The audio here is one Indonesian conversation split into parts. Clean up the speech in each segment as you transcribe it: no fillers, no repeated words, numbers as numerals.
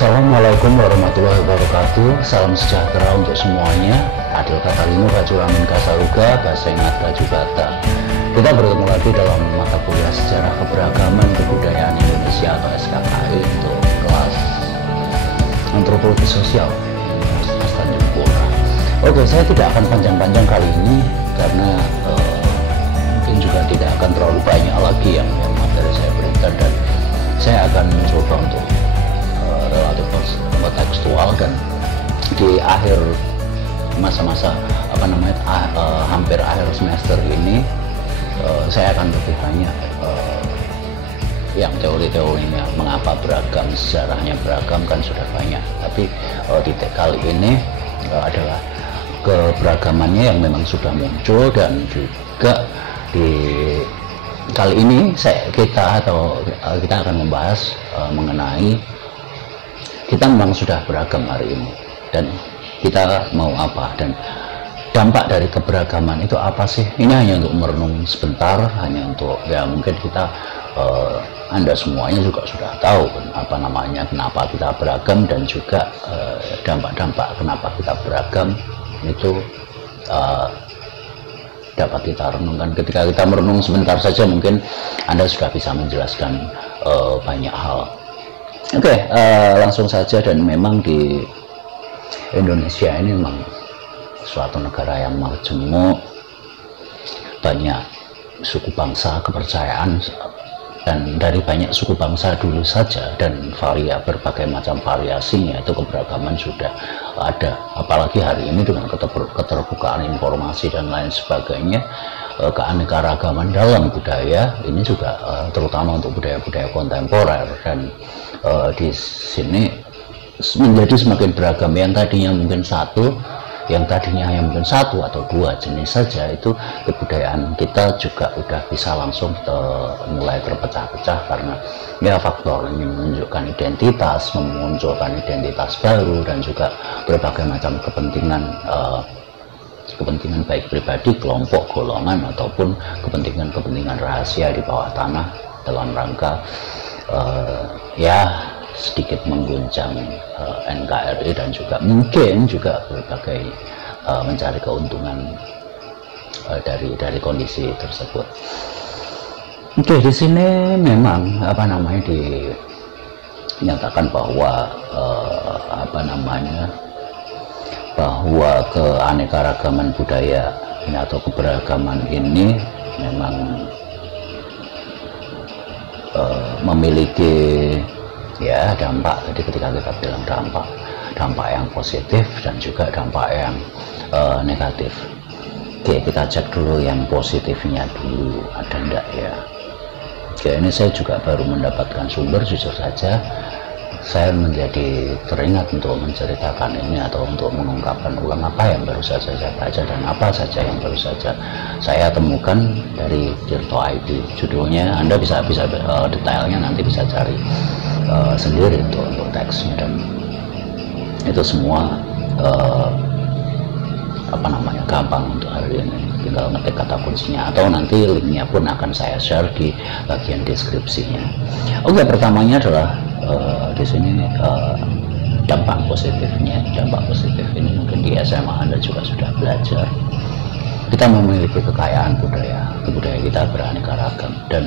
Assalamualaikum warahmatullahi wabarakatuh. Salam sejahtera untuk semuanya. Adil Katalino Bajulamin Kasaruga, Bahasa Ingat Baju Bata. Kita bertemu lagi dalam mata kuliah Sejarah Keberagaman Kebudayaan Indonesia atau SKKI untuk kelas Antropologi Sosial Universitas Tanjung Pura. Oke, saya tidak akan panjang-panjang kali ini karena mungkin juga tidak akan terlalu banyak lagi yang materi saya berikan, dan saya akan mencoba untuk relatif tekstual, dan di akhir masa-masa hampir akhir semester ini saya akan lebih banyak yang teori-teorinya mengapa beragam, sejarahnya beragam kan sudah banyak, tapi titik kali ini adalah keberagamannya yang memang sudah muncul, dan juga di kali ini kita akan membahas mengenai kita memang sudah beragam hari ini, dan kita mau apa, dan dampak dari keberagaman itu apa sih. Ini hanya untuk merenung sebentar, hanya untuk mungkin kita Anda semuanya juga sudah tahu kenapa kita beragam, dan juga dampak-dampak kenapa kita beragam itu dapat kita renungkan. Ketika kita merenung sebentar saja, mungkin Anda sudah bisa menjelaskan banyak hal. Oke, langsung saja. Dan memang di Indonesia ini memang suatu negara yang majemuk, banyak suku bangsa, kepercayaan, dan dari banyak suku bangsa dulu saja dan berbagai macam variasinya itu keberagaman sudah ada. Apalagi hari ini dengan keterbukaan informasi dan lain sebagainya, keanekaragaman dalam budaya ini juga terutama untuk budaya-budaya kontemporer, dan di sini menjadi semakin beragam. Yang tadinya hanya mungkin satu atau dua jenis saja, itu kebudayaan kita juga udah bisa langsung mulai terpecah-pecah karena faktor ini menunjukkan identitas, memunculkan identitas baru, dan juga berbagai macam kepentingan baik pribadi, kelompok, golongan, ataupun kepentingan rahasia di bawah tanah dalam rangka sedikit mengguncang NKRI, dan juga mungkin juga berbagai mencari keuntungan dari kondisi tersebut. Oke, di sini memang dinyatakan bahwa bahwa keanekaragaman budaya ini atau keberagaman ini memang memiliki dampak. Jadi ketika kita bilang dampak yang positif dan juga dampak yang negatif. Oke, kita cek dulu yang positifnya dulu, ada enggak ya. Oke, ini saya juga baru mendapatkan sumber, jujur saja saya menjadi teringat untuk menceritakan ini atau untuk mengungkapkan ulang apa yang baru saja saya baca dan apa saja yang baru saja saya temukan dari Tirto ID. Judulnya Anda bisa detailnya nanti bisa cari sendiri untuk teksnya, dan itu semua gampang untuk hari ini. Tinggal ngetik kata kuncinya, atau nanti linknya pun akan saya share di bagian deskripsinya. Oke, pertamanya adalah di sini dampak positifnya. Dampak positif ini mungkin di SMA Anda juga sudah belajar. Kita memiliki kekayaan budaya kita beraneka ragam, dan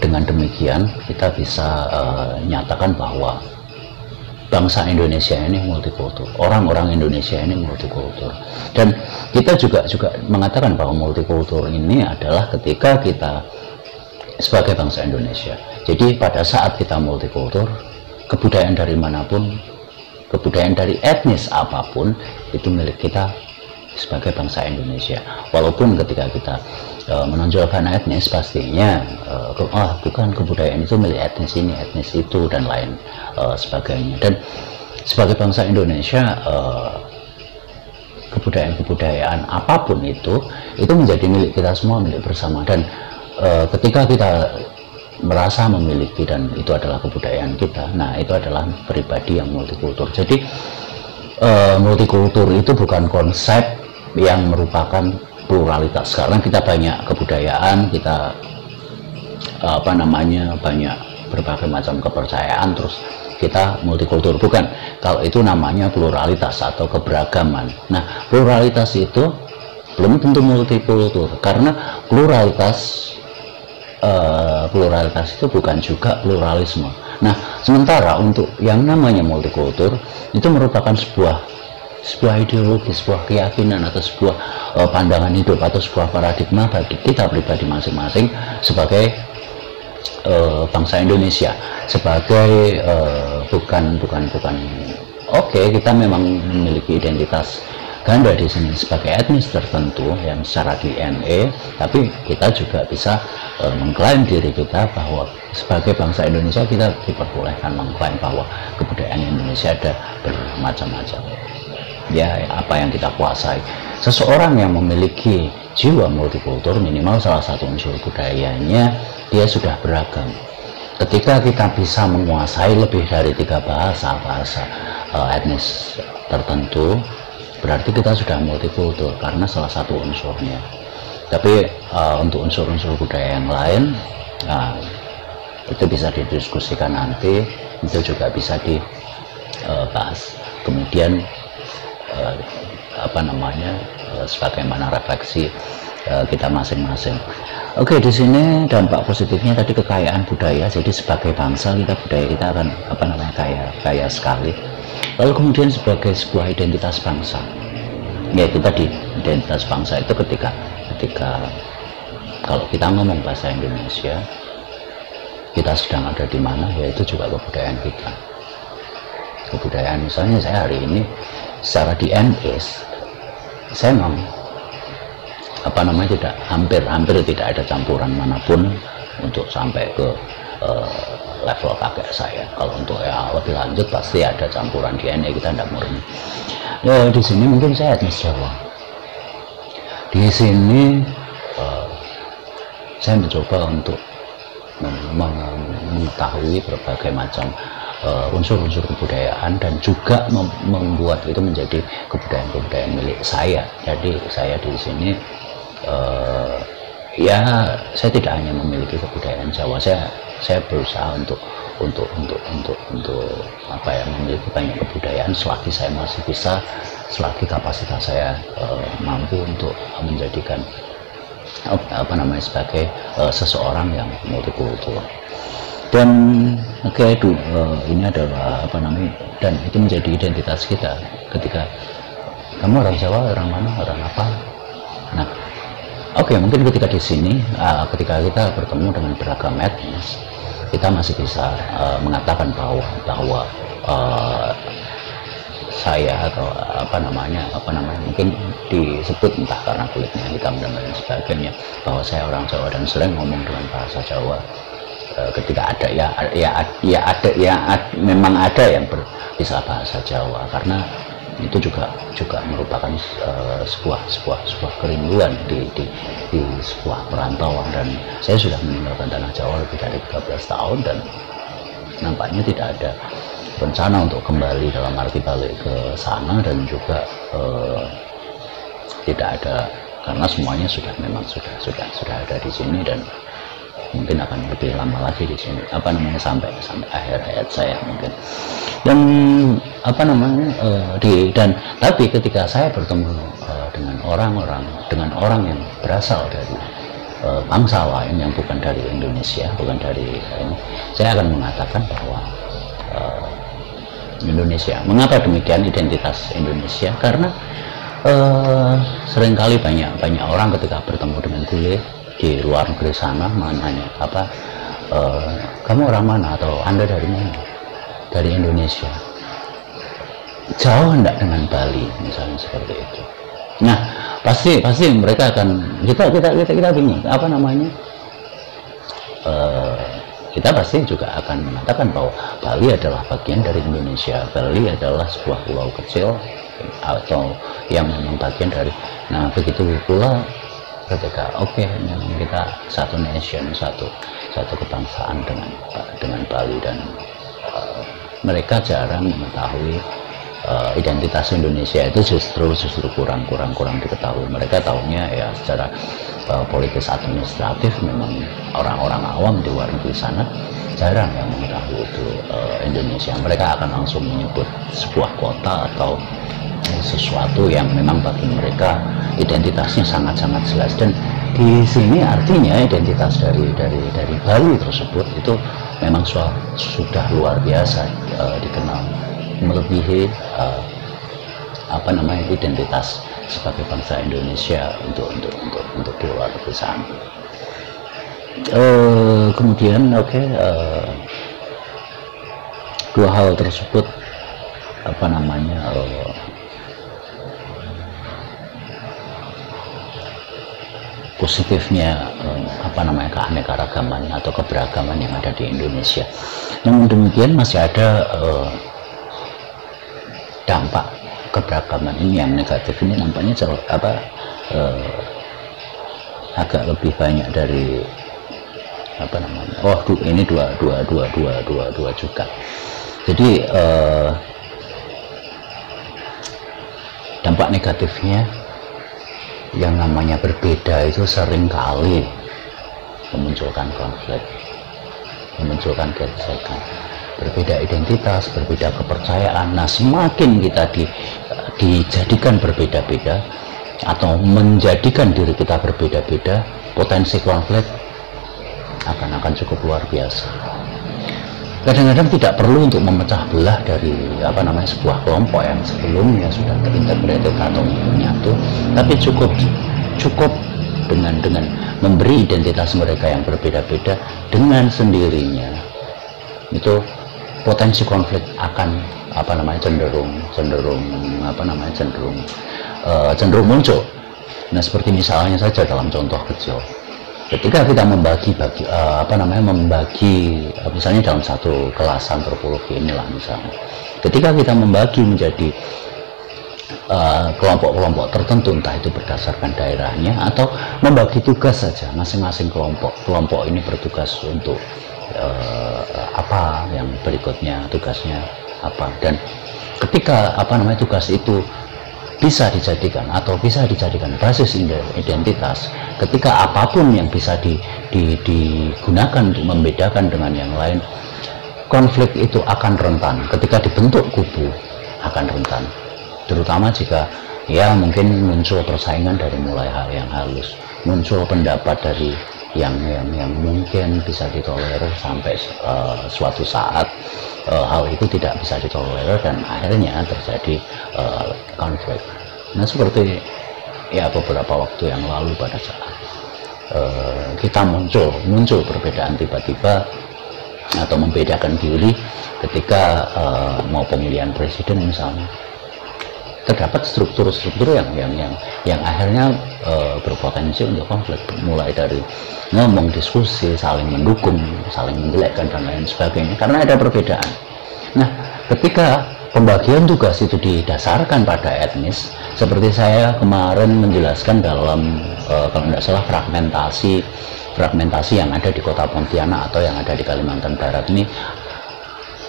dengan demikian kita bisa nyatakan bahwa bangsa Indonesia ini multikultur, orang-orang Indonesia ini multikultur, dan kita juga mengatakan bahwa multikultur ini adalah ketika kita sebagai bangsa Indonesia. Jadi pada saat kita multikultur, kebudayaan dari manapun, kebudayaan dari etnis apapun itu milik kita sebagai bangsa Indonesia. Walaupun ketika kita menonjolkan etnis, pastinya bukan kebudayaan itu milik etnis ini, etnis itu, dan lain sebagainya. Dan sebagai bangsa Indonesia, kebudayaan apapun itu menjadi milik kita semua, milik bersama. Dan ketika kita merasa memiliki dan itu adalah kebudayaan kita, nah itu adalah pribadi yang multikultur. Jadi multikultur itu bukan konsep yang merupakan pluralitas, karena kita banyak kebudayaan, kita banyak berbagai macam kepercayaan, terus kita multikultur, bukan. Kalau itu namanya pluralitas atau keberagaman. Nah, pluralitas itu belum tentu multikultur, karena pluralitas itu bukan juga pluralisme. Nah, sementara untuk yang namanya multikultur itu merupakan sebuah ideologi, sebuah keyakinan atau sebuah pandangan hidup atau sebuah paradigma bagi kita pribadi masing-masing sebagai bangsa Indonesia, sebagai oke, kita memang memiliki identitas ganda di sini sebagai etnis tertentu yang secara DNA, tapi kita juga bisa mengklaim diri kita bahwa sebagai bangsa Indonesia kita diperbolehkan mengklaim bahwa kebudayaan Indonesia ada bermacam-macam. Ya, apa yang kita kuasai. Seseorang yang memiliki jiwa multikultur, minimal salah satu unsur budayanya dia sudah beragam. Ketika kita bisa menguasai lebih dari 3 bahasa etnis tertentu, berarti kita sudah multikultur karena salah satu unsurnya. Tapi untuk unsur-unsur budaya yang lain, itu bisa didiskusikan nanti, itu juga bisa dibahas. Kemudian sebagaimana refleksi kita masing-masing. Oke, di sini dampak positifnya tadi kekayaan budaya. Jadi sebagai bangsa budaya kita akan kaya sekali. Lalu kemudian sebagai sebuah identitas bangsa, yaitu tadi identitas bangsa itu ketika kalau kita ngomong bahasa Indonesia, kita sedang ada di mana, yaitu juga kebudayaan kita. Kebudayaan, misalnya saya hari ini secara DNA saya memang hampir tidak ada campuran manapun untuk sampai ke level kakek saya. Kalau untuk lebih lanjut pasti ada campuran DNA, kita tidak murni. Ya, di sini mungkin saya etnis Jawa. Di sini saya mencoba untuk mengetahui berbagai macam unsur-unsur kebudayaan dan juga membuat itu menjadi kebudayaan milik saya. Jadi saya di sini saya tidak hanya memiliki kebudayaan Jawa, saya berusaha untuk memiliki banyak kebudayaan selagi saya masih bisa, selagi kapasitas saya mampu untuk menjadikan sebagai seseorang yang multikultur. Dan ini adalah dan itu menjadi identitas kita. Ketika kamu orang Jawa, orang mana, orang apa. Nah, mungkin ketika di sini, ketika kita bertemu dengan beragam etnis, kita masih bisa mengatakan bahwa saya atau mungkin disebut entah karena kulitnya hitam dan lain sebagainya, bahwa saya orang Jawa dan sering ngomong dengan bahasa Jawa. Ketika ada memang ada yang bisa bahasa Jawa, karena itu juga merupakan sebuah kerinduan di sebuah perantauan, dan saya sudah meninggalkan tanah Jawa lebih dari 13 tahun dan nampaknya tidak ada rencana untuk kembali dalam arti balik ke sana, dan juga tidak ada, karena semuanya sudah ada di sini dan mungkin akan lebih lama lagi di sini sampai akhir hayat saya mungkin. Dan tapi ketika saya bertemu dengan orang yang berasal dari bangsa lain yang bukan dari Indonesia, saya akan mengatakan bahwa Indonesia, mengapa demikian identitas Indonesia, karena seringkali banyak orang ketika bertemu dengan bule di luar negeri sana menanya kamu orang mana atau Anda dari mana? Dari Indonesia. Jauh enggak dengan Bali misalnya seperti itu. Nah, pasti mereka akan kita bingung kita pasti juga akan mengatakan bahwa Bali adalah bagian dari Indonesia. Bali adalah sebuah pulau kecil atau yang memang bagian dari. Nah, begitu pula ketika memang kita satu nation, satu kebangsaan dengan Bali, dan mereka jarang mengetahui identitas Indonesia itu justru kurang diketahui. Mereka tahunya ya secara politis administratif, memang orang-orang awam di luar negeri sana jarang yang mengetahui itu Indonesia. Mereka akan langsung menyebut sebuah kota atau sesuatu yang memang bagi mereka identitasnya sangat-sangat jelas. Dan di sini artinya identitas dari Bali tersebut itu memang sudah luar biasa dikenal, melebihi identitas sebagai bangsa Indonesia untuk di luar negeri sana. Kemudian dua hal tersebut positifnya keanekaragaman atau keberagaman yang ada di Indonesia. Namun demikian masih ada dampak keberagaman ini yang negatif ini, nampaknya agak lebih banyak dari ini dua juga. Jadi dampak negatifnya yang namanya berbeda itu sering kali memunculkan konflik, memunculkan gesekan, berbeda identitas, berbeda kepercayaan. Nah, semakin kita dijadikan berbeda-beda atau menjadikan diri kita berbeda-beda, potensi konflik akan cukup luar biasa. Kadang-kadang tidak perlu untuk memecah belah dari sebuah kelompok yang sebelumnya sudah terintegrated atau menyatu, tapi cukup dengan memberi identitas mereka yang berbeda-beda dengan sendirinya, itu potensi konflik akan cenderung muncul. Nah, seperti misalnya saja dalam contoh kecil, ketika kita membagi misalnya dalam satu kelas antropologi inilah misalnya, ketika kita membagi menjadi kelompok-kelompok tertentu, entah itu berdasarkan daerahnya atau membagi tugas saja, masing-masing kelompok ini bertugas untuk apa, yang berikutnya tugasnya apa, dan ketika tugas itu bisa dijadikan basis identitas, ketika apapun yang bisa digunakan untuk membedakan dengan yang lain, konflik itu akan rentan. Ketika dibentuk kubu akan rentan, terutama jika mungkin muncul persaingan dari mulai hal yang halus, muncul pendapat dari yang mungkin bisa ditolerir sampai suatu saat hal itu tidak bisa ditolerir dan akhirnya terjadi konflik. Nah, seperti beberapa waktu yang lalu pada saat kita muncul perbedaan tiba-tiba atau membedakan diri ketika mau pemilihan presiden misalnya, terdapat struktur-struktur yang akhirnya berpotensi untuk konflik, mulai dari ngomong, diskusi, saling mendukung, saling menjelekkan dan lain sebagainya karena ada perbedaan. Nah, ketika pembagian tugas itu didasarkan pada etnis, seperti saya kemarin menjelaskan dalam kalau tidak salah fragmentasi yang ada di kota Pontianak atau yang ada di Kalimantan Barat ini,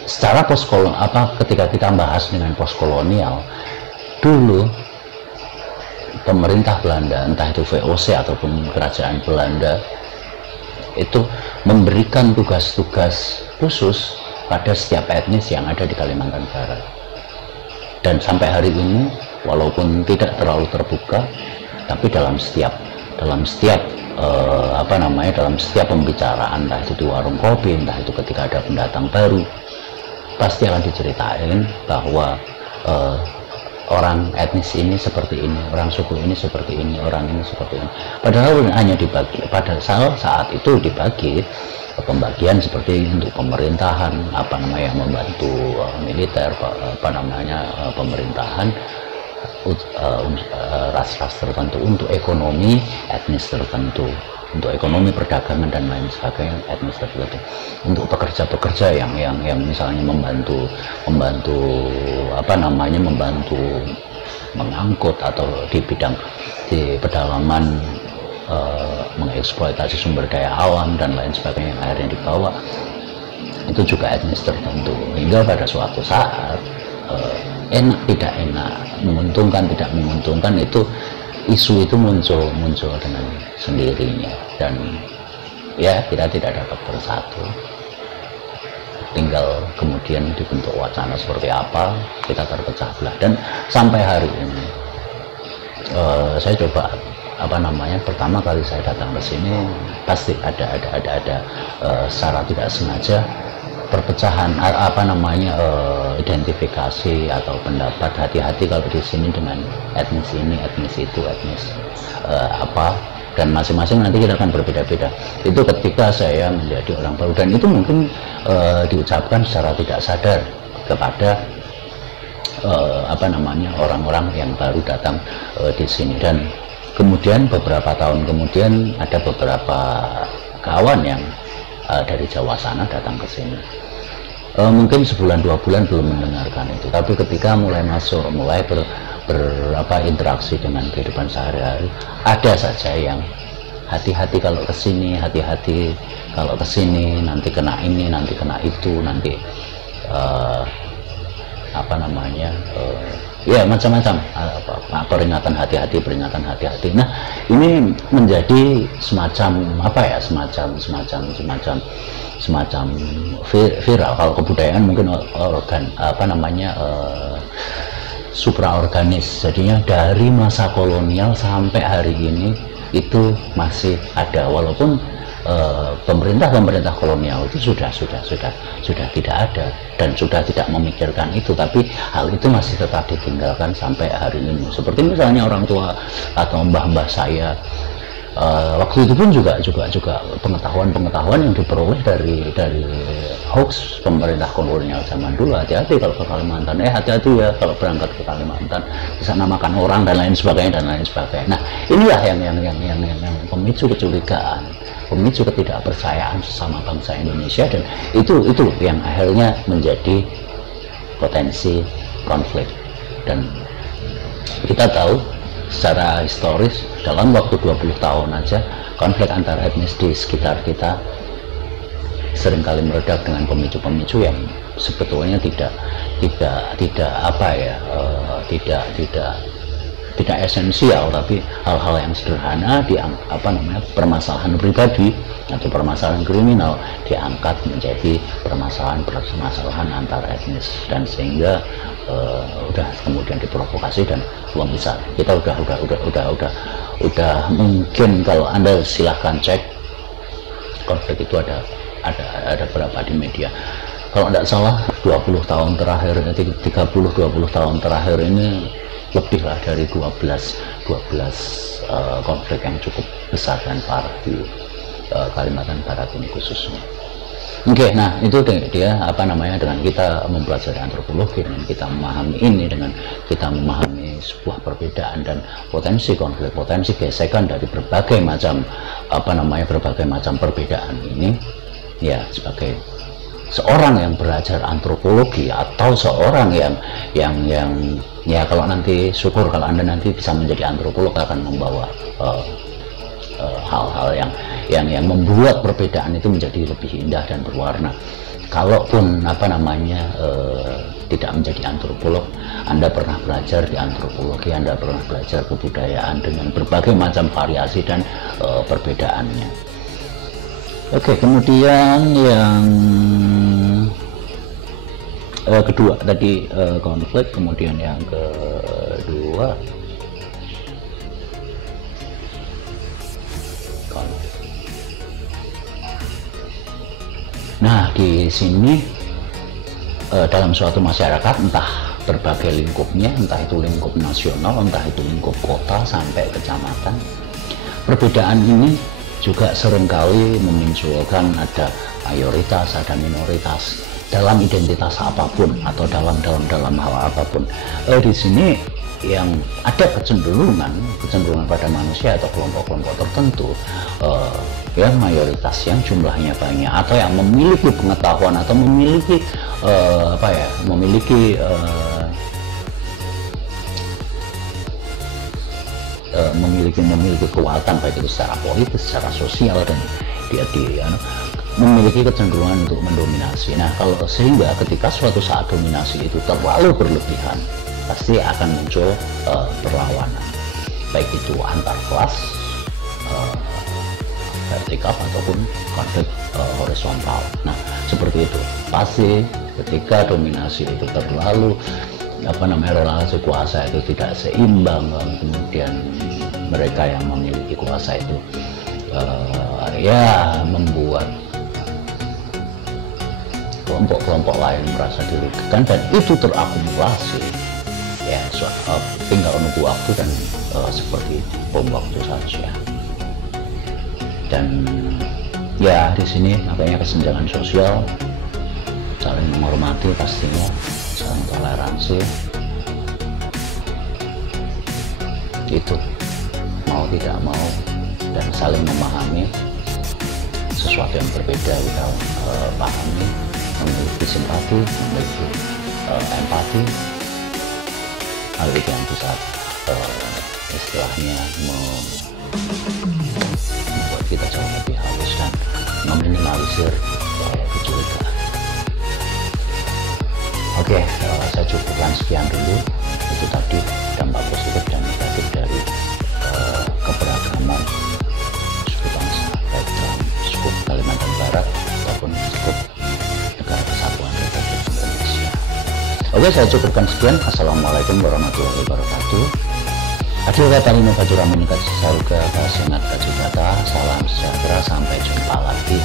secara ketika kita bahas dengan postkolonial, dulu pemerintah Belanda, entah itu VOC ataupun kerajaan Belanda, itu memberikan tugas-tugas khusus pada setiap etnis yang ada di Kalimantan Barat. Dan sampai hari ini, walaupun tidak terlalu terbuka, tapi dalam setiap pembicaraan, entah itu di warung kopi, entah itu ketika ada pendatang baru, pasti akan diceritain bahwa orang etnis ini seperti ini, orang suku ini seperti ini, orang ini seperti ini. Padahal hanya dibagi, pada saat itu dibagi pembagian seperti untuk pemerintahan, yang membantu militer, pemerintahan ras-ras tertentu, untuk ekonomi etnis tertentu, untuk ekonomi perdagangan dan lain sebagainya etnis tertentu, untuk pekerja-pekerja yang misalnya membantu mengangkut atau di pedalaman mengeksploitasi sumber daya alam dan lain sebagainya yang akhirnya dibawa, itu juga etnis tertentu. Hingga pada suatu saat enak tidak enak, menguntungkan tidak menguntungkan, itu isu itu muncul dengan sendirinya, dan kita tidak dapat bersatu. tinggal kemudian dibentuk wacana seperti apa, kita terpecah belah. Dan sampai hari ini saya coba pertama kali saya datang ke sini pasti ada secara tidak sengaja perpecahan identifikasi atau pendapat. Hati-hati kalau di sini dengan etnis ini, etnis itu, etnis dan masing-masing nanti kita akan berbeda-beda. Itu ketika saya menjadi orang baru, dan itu mungkin diucapkan secara tidak sadar kepada orang-orang yang baru datang di sini. Dan kemudian beberapa tahun kemudian ada beberapa kawan yang dari Jawa sana datang ke sini. Mungkin sebulan 2 bulan belum mendengarkan itu, tapi ketika mulai masuk, mulai berinteraksi dengan kehidupan sehari-hari, ada saja yang hati-hati kalau kesini, hati-hati kalau kesini, nanti kena ini, nanti kena itu, nanti ya macam-macam, peringatan hati-hati. Nah, ini menjadi semacam viral. Kalau kebudayaan mungkin supraorganis. Jadinya dari masa kolonial sampai hari ini itu masih ada, walaupun pemerintah kolonial itu sudah tidak ada dan sudah tidak memikirkan itu, tapi hal itu masih tetap ditinggalkan sampai hari ini. Seperti misalnya orang tua atau mbah-mbah saya, waktu itu pun juga pengetahuan yang diperoleh dari hoax pemerintah kolonial zaman dulu. Hati-hati kalau ke Kalimantan, hati-hati ya kalau berangkat ke Kalimantan, di sana makan orang dan lain sebagainya. Nah, inilah yang pemicu kecurigaan, pemicu ketidakpercayaan sesama bangsa Indonesia, dan itu yang akhirnya menjadi potensi konflik. Dan kita tahu secara historis dalam waktu 20 tahun aja konflik antar etnis di sekitar kita seringkali meledak dengan pemicu-pemicu yang sebetulnya tidak esensial, tapi hal-hal yang sederhana permasalahan pribadi atau permasalahan kriminal diangkat menjadi permasalahan antar etnis, dan sehingga udah kemudian diprovokasi dan belum bisa. Kita udah mungkin kalau Anda silahkan cek konflik itu ada berapa di media. Kalau tidak salah 20 tahun terakhir, 30-20 tahun terakhir ini lebih lah dari 12 konflik yang cukup besar dan parah di Kalimantan Barat ini khususnya. Oke, nah itu dia dengan kita mempelajari antropologi, dengan kita memahami ini, dengan kita memahami sebuah perbedaan dan potensi konflik, potensi gesekan dari berbagai macam perbedaan ini, ya sebagai seorang yang belajar antropologi atau seorang yang ya kalau nanti syukur kalau Anda nanti bisa menjadi antropolog, akan membawa hal-hal yang membuat perbedaan itu menjadi lebih indah dan berwarna. Kalaupun tidak menjadi antropolog, Anda pernah belajar di antropologi, Anda pernah belajar kebudayaan dengan berbagai macam variasi dan perbedaannya. Oke, kemudian yang kedua tadi konflik, kemudian yang kedua nah di sini dalam suatu masyarakat, entah berbagai lingkupnya, entah itu lingkup nasional, entah itu lingkup kota sampai kecamatan, perbedaan ini juga seringkali memunculkan ada mayoritas, ada minoritas dalam identitas apapun atau dalam hal apapun. Di sini yang ada kecenderungan pada manusia atau kelompok-kelompok tertentu, mayoritas yang jumlahnya banyak atau yang memiliki pengetahuan atau memiliki memiliki kekuatan, baik itu secara politis, secara sosial, dan dia memiliki kecenderungan untuk mendominasi. Nah, sehingga ketika suatu saat dominasi itu terlalu berlebihan, pasti akan muncul perlawanan, baik itu antar kelas, vertikal ataupun konflik horizontal. Nah, seperti itu. Pasti ketika dominasi itu terlalu relasi kuasa itu tidak seimbang, kemudian mereka yang memiliki kuasa itu membuat kelompok-kelompok lain merasa dirugikan, dan itu terakumulasi, ya tinggal menunggu waktu dan seperti bom waktu saja. Dan ya di sini makanya kesenjangan sosial, saling menghormati pastinya, saling toleransi, itu mau tidak mau, dan saling memahami sesuatu yang berbeda. Kita pahami, memiliki simpati, memiliki empati, hal itu yang bisa istilahnya membuat kita jauh lebih halus dan meminimalisir kecurigaan. Oke, saya cukupkan sekian dulu. Itu tadi dampak positif dan negatif dari keberagaman suku bangsa, baik dalam suku Kalimantan Barat ataupun suku Negara Kesatuan Republik Indonesia. Oke, saya cukupkan sekian. Assalamualaikum warahmatullahi wabarakatuh. Adil kata lino baju ramen kasih saruga, basengat baju kata, salam sejahtera, sampai jumpa lagi.